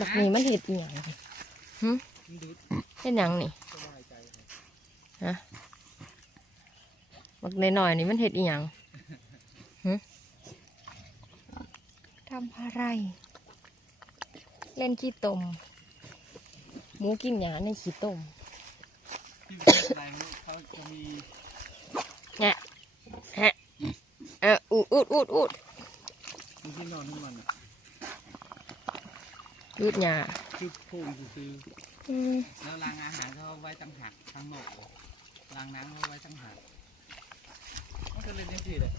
บักนี้มันเห็ดอีหยังหึมันดูดเห็ดหยังนี่สบายใจครับฮะบักน้อยๆนี่มันเห็ดอีหยังหึทำอะไร เล่นขี้ตมหมูกินหยาในขี้ตมที่เป็นอะไรเขาจะมีฮะเอออูดอูดอูดอูด มีที่นอนทั้งวันอะ อูดหยาคือโค้งซื้ออืมๆแล้วรางอาหารเขาไว้ตั้งหักทั้งหมดรางน้ำเขาไว้ตั้งหักมันก็เลยนี่สิเลย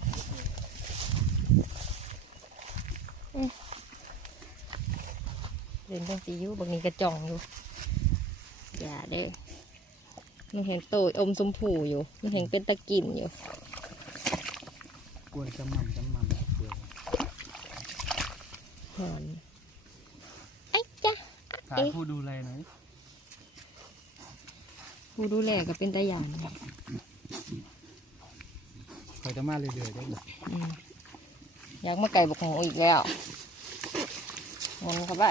เล่นจังสีอยู่บักนี้กระจ่องอยู่อย่าเด้อมันเห็นโตยอมสมผูอยู่มันเห็นเป็นตะกินอยู่กวนจำมันจำมันเปลือกหอนไอ้จ้ะ ถามเอ๊ะผู้ดูแลหน่อยผู้ดูแลก็เป็นตาหยานคอยจะมาเรื่อยๆได้ไหมอืมอยากมาไก่บกหมูอีกแล้วหมันเข้าไป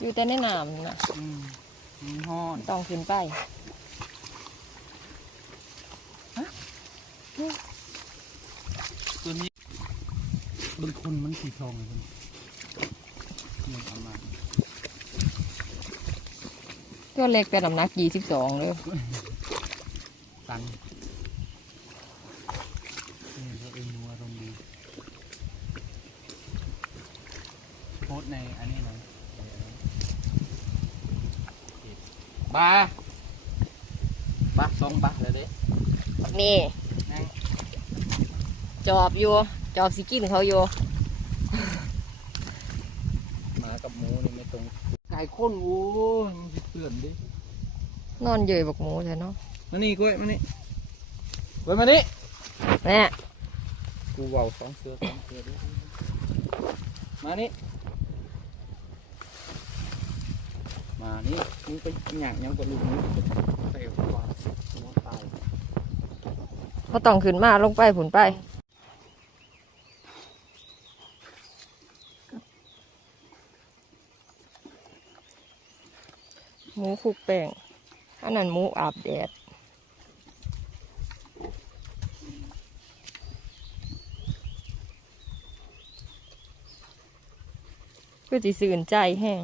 อยู่แต่ในน้ำนะอืมมีห้อนต้องขึ้นไปตัวนี้บางคนมันสีทองเลยคุณมันเอามา ตัวเล็กแต่น้ำหนักยี่สิบสองเลยตันนี่ก็เอ็นดูอารมณ์ดีโพสต์ในอันนี้หน่อยบาบาสองบาเลยเด้นี่นั่งจอบอยู่ จอบสิกินเขาอยู่หมา กับหมูนี่ไม่ตรงไก่ข้นโว้ยมันสิเปื่อนดินอนเยยบกหมูใช่เนาะมานี่กล้วยมานี่กล้วยมานี่แน่กูเว่าสองเสือสองเสือดิมานี่มานี่มึงไปหยั่งยังกับลูกมึงใส่หัวหัวตาย เขาต้องขึ้นมาลงไปผุนไป หมูคลุกแป้งอันนั้นหมูอาบแดดก็จะสื่นใจแห้ง